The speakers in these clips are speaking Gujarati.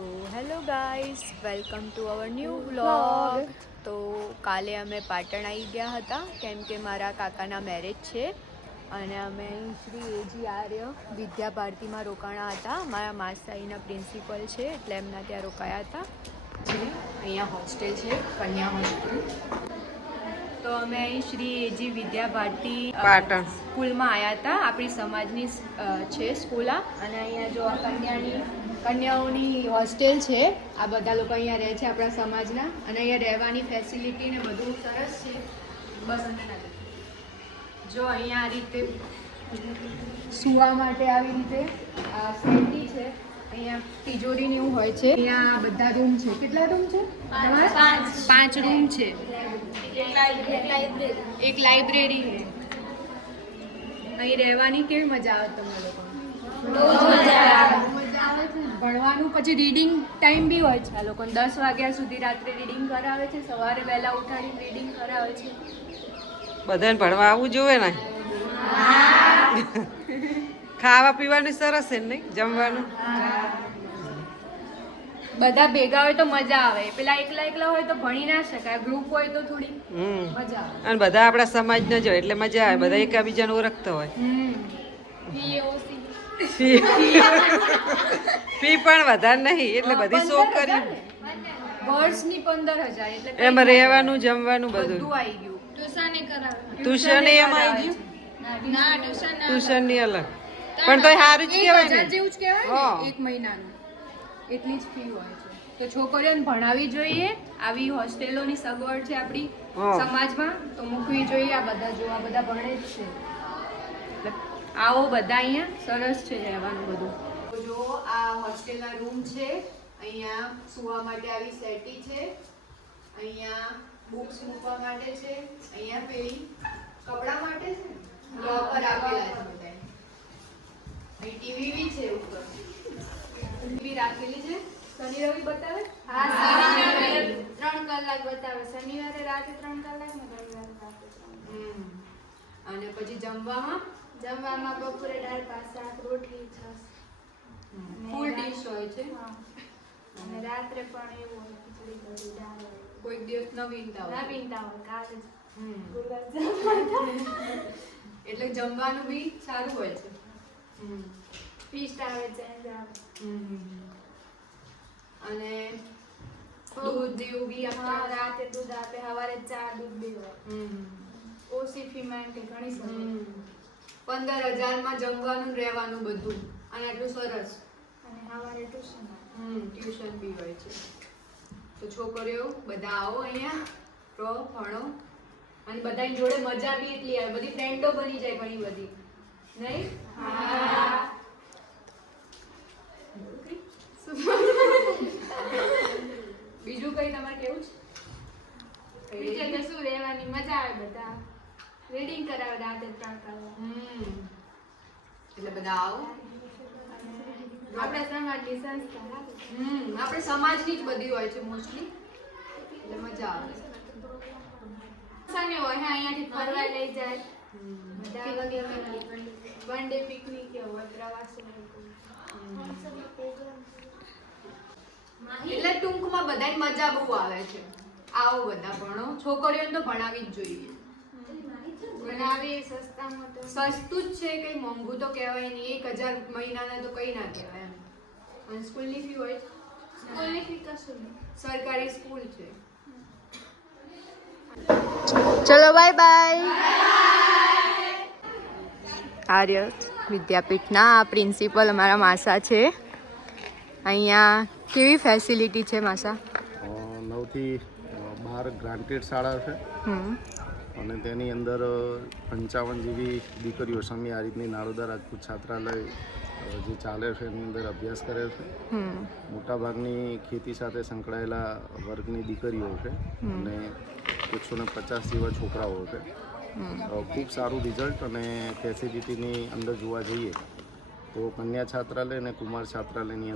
તો hello guys, welcome to our new vlog. તો કાલે અમે પાટણ આવી ગયા હતા કેમ કે મારા કાકાના મેરેજ છે અને અમે શ્રી એજી આર્ય વિદ્યા ભારતીમાં રોકાણા હતા. મારા માસાઈના પ્રિન્સિપલ છે એટલે એમના ત્યાં રોકાયા હતા. જે અહીંયા હોસ્ટેલ છે, કન્યા હોસ્ટેલ. તો અમે અહીં શ્રી એજી વિદ્યા ભારતી પાટણ સ્કૂલમાં આવ્યા હતા. આપણી સમાજની છે સ્કૂલ આ, અને અહીંયા જો કન્યાઓની હોસ્ટેલ છે. આ બધા લોકો અહીંયા રહે છે આપણા સમાજના, અને અહીંયા રહેવાની ફેસિલિટી ને બધું સરસ છે. બસ જો અહીંયા આ રીતે સૂવા માટે આવી રીતે આ સેટી છે. અહીંયા તિજોરી ને એવું હોય છે. અહીંયા બધા રૂમ છે. કેટલા રૂમ છે તમારા? 5 રૂમ છે. એક લાઇબ્રેરી છે. અહીં રહેવાની કેવી મજા આવે તમને લોકો? મજા આવે છે. ભણવાનું પછી રીડિંગ ટાઈમ બી હોય છે. આ લોકોને 10 વાગ્યા સુધી રાત્રે રીડિંગ કરાવે છે. સવારે વહેલા ઉઠાડીને રીડિંગ કરાવે છે. બધાને ભણવા આવવું જોઈએ ને. ખાવા પીવાનું સરસ છે નહીં? જમવાનું બધા ભેગા હોય તો મજા આવે. પેલા એકલા હોય તો ભણી ના શકાય. ગ્રુપ હોય તો થોડી મજા આવે. અને બધા આપણા સમાજ ન જ હોય એટલે મજા આવે. બધા એકબીજાને ઓળખતા હોય. ફી પણ વધારે નહીં એટલે બધી શોખ કરી. વર્ષની 15,000 એટલે એમાં રહેવાનું જમવાનું બધું આવી ગયું. ટ્યુશન એમાં આવી ગયું. ટ્યુશન ની અલગ પણ તો સારું જ કહેવાય ને. જેવું જ કહેવાય ને, 1 મહિનાનું એટલી જ ફી હોય છે. તો છોકરીઓને ભણાવવી જોઈએ. આવી હોસ્ટેલોની સગવડ છે આપણી સમાજમાં તો મૂકવી જોઈએ. આ બધા જો આ બધા ભણે જ છે. એટલે આવો બધા અહીંયા સરસ છે રહેવાનું બધું. જો આ હોસ્ટેલના રૂમ છે. અહીંયા સુવા માટે આવી સેટી છે. અહીંયા બુક્સ મૂકવા માટે છે. અહીંયા પેલી કપડા માટે છે, લોકર આપેલા છે બધા. અહીં ટીવી બી છે ઉપર. ટીવી રાખેલી છે. શનિ રવિ બતાવે? હા, શનિવારે 3 કલાક બતાવે. શનિવારે રાતે 3 કલાક ને રવિવારે રાતે 3. અને પછી જમવામાં બપોરે દાળ ભાત શાક રોટલી છાશ ફૂલ ડીશ હોય છે. અને રાત્રે પણ એવું હોય ખીચડી કઢી દાળ હોય. કોઈક દિવસ નવીનતા હોય. કાલે જ ગુલાબ એટલે જમવાનું બી સારું હોય છે. ફીસ્ટ આવે ચેન્જ આવે. અને દૂધ એવું બી આપતા. રાતે દૂધ આપે, સવારે ચા દૂધ બી હોય. ઓછી ફીમાં એમ કે ઘણી સરસ. 15,000 માં જમવાનું રહેવાનું બધું અને આટલું સરસ. અને સવારે ટ્યુશન ટ્યુશન બી હોય છે. તો છોકરીઓ બધા આવો અહીંયા રહો, ભણો, અને બધાની જોડે મજા બી એટલી આવે. બધી ફ્રેન્ડો બની જાય ઘણી બધી, નહીં? બીજું કઈ તમારે કેવું છે? બીજે તો શું રહેવાની મજા આવે. બધા રીડિંગ કરાવે રાતે 3 કલાક. એટલે બધા આવો. આપણે સમાજની સંસ્થા આપણે સમાજની જ બધી હોય છે મોસ્ટલી, એટલે મજા આવે. સને હોય અહીંયાથી ફરવા લઈ જાય. બધા વન ડે પિકનિક હોય, પ્રવાસો એટલે ટૂંકમાં બધાની મજા બહુ આવે છે. આવો બધા ભણો. છોકરીઓને તો ભણાવી જ જોઈએ. બનાવી સસ્તામાં તો સસ્તું જ છે, કઈ મોંઘું તો કહેવાય નહીં. 1,000 મહિનાના તો કઈ ના કહેવાય એમ. અને સ્કૂલની ફી હોય? સ્કૂલની ફી કશું નહીં. સરકારી સ્કૂલ છે. ચલો બાય બાય. આર્ય વિદ્યાપીઠના પ્રિન્સિપલ અમારા માસા છે. અહીંયા કેવી ફેસિલિટી છે માસા? 9 થી 12 ગ્રાન્ટેડ શાળા છે અને તેની અંદર 55 જેવી દીકરીઓ સમી આ રીતની નારોદા રાજપૂત છાત્રાલય જે ચાલે છે એની અંદર અભ્યાસ કરે છે. મોટાભાગની ખેતી સાથે સંકળાયેલા વર્ગની દીકરીઓ છે અને 150 જેવા છોકરાઓ છે. ખૂબ સારું રિઝલ્ટ અને ફેસિલિટીની અંદર જોવા જઈએ તો કન્યા છાત્રાલય અને કુમાર છાત્રાલયની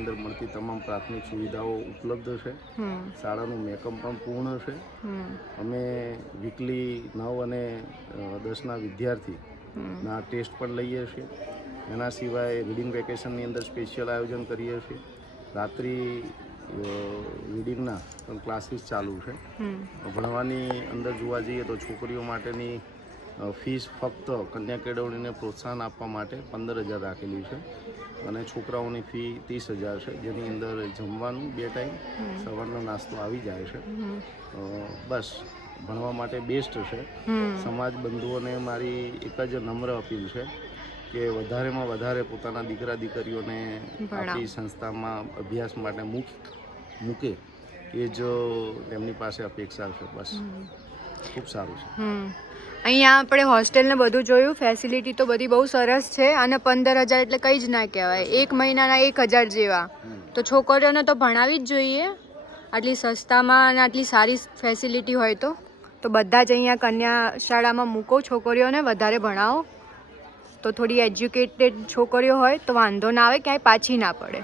અંદર મળતી તમામ પ્રાથમિક સુવિધાઓ ઉપલબ્ધ છે. શાળાનું મેકઅપ પણ પૂર્ણ છે. અમે વીકલી 9 અને 10ના વિદ્યાર્થીના ટેસ્ટ પણ લઈએ છીએ. એના સિવાય રીડિંગ વેકેશનની અંદર સ્પેશિયલ આયોજન કરીએ છીએ. રાત્રિ રીડિંગના પણ ક્લાસીસ ચાલુ છે. ભણવાની અંદર જોવા જઈએ તો છોકરીઓ માટેની ફીસ ફક્ત કન્યા કેળવણીને પ્રોત્સાહન આપવા માટે 15,000 રાખેલી છે અને છોકરાઓની ફી 30,000 છે, જેની અંદર જમવાનું 2 ટાઈમ સવારનો નાસ્તો આવી જાય છે. બસ ભણવા માટે બેસ્ટ છે. સમાજ બંધુઓને મારી એક જ નમ્ર અપીલ છે કે વધારેમાં વધારે પોતાના દીકરા દીકરીઓને આપણી સંસ્થામાં અભ્યાસ માટે મૂકે એ જ તેમની પાસે અપેક્ષા છે. બસ ખૂબ સારું છે. અહીંયા આપણે હોસ્ટેલ ને બધું જોયું, ફેસિલિટી તો બધી બહુ સરસ છે અને 15,000 એટલે કંઈ જ ના કહેવાય. એક મહિનાના 1,000 જેવા. તો છોકરીઓને તો ભણાવી જ જોઈએ આટલી સસ્તામાં અને આટલી સારી ફેસિલિટી હોય તો બધા જ અહીંયા કન્યા શાળામાં મૂકો, છોકરીઓને વધારે ભણાવો તો થોડી એજ્યુકેટેડ છોકરીઓ હોય તો વાંધો ના આવે, ક્યાંય પાછી ના પડે.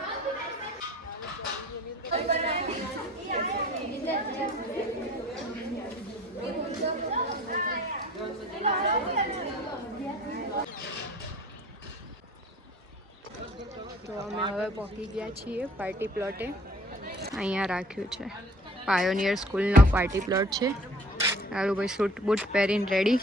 તો અમે હવે પહોંચી ગયા છીએ પાર્ટી પ્લોટે. અહીંયા રાખ્યું છે પાયોનિયર સ્કૂલનો પાર્ટી પ્લોટ છે. ભાઈ સૂટ બૂટ પહેરીને રેડી.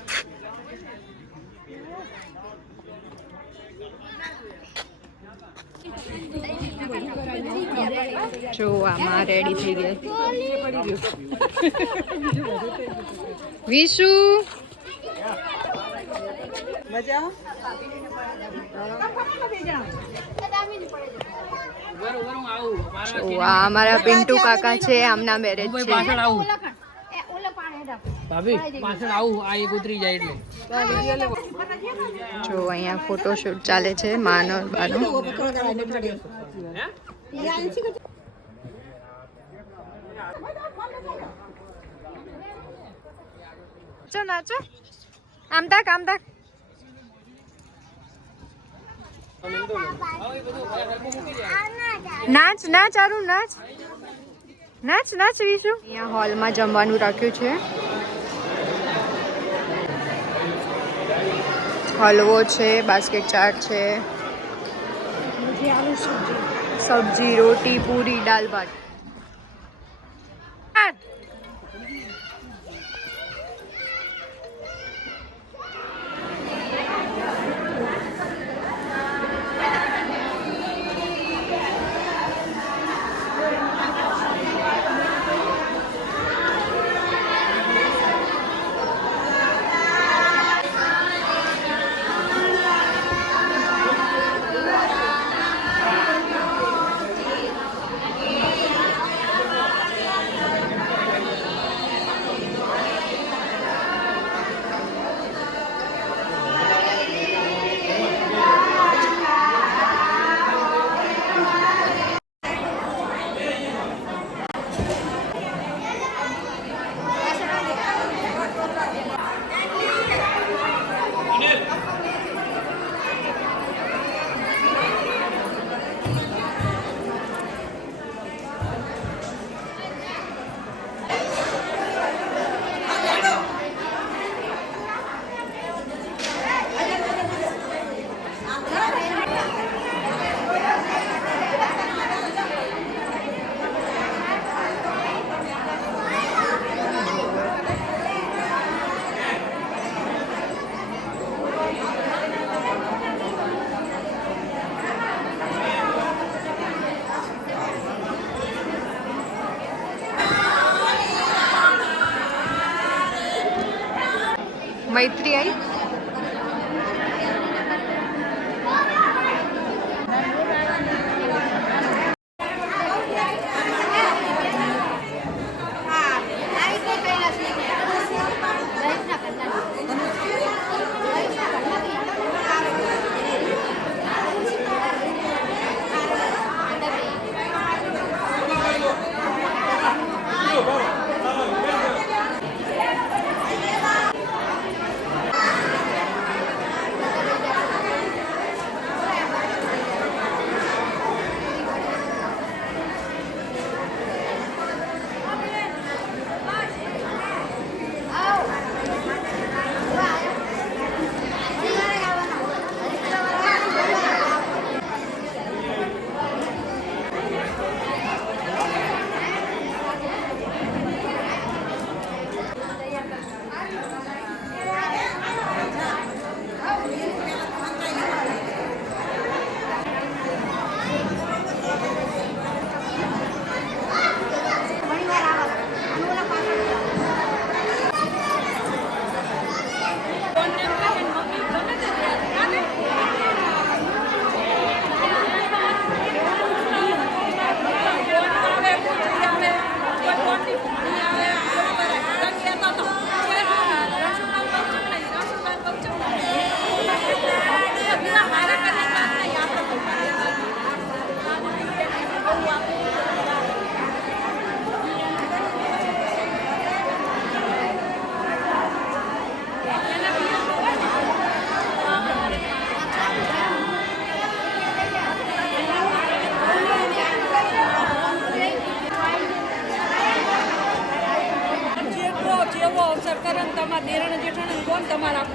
જો આમાં રેડી થઈ ગયા વિશુ. અમારા પિન્ટુ કાકા છે, આમના મેરેજ છે. જો અહીંયા ફોટોશૂટ ચાલે છે માનો બાનો. નાચો નાચો, આમ તાક આમ તાક. નાચ નાચ આરું નાચ નાચ નાચ વિશુ. અહીંયા હોલમાં જમવાનું રાખ્યું છે. હલવો છે, બાસ્કેટ ચાટ છે, સબ્જી, રોટી, પૂરી, દાલ ભાત. મૈત્રી આવી. જેવો અવસર કરે ને તમારા દેરાણી જેઠાણી કોણ તમારા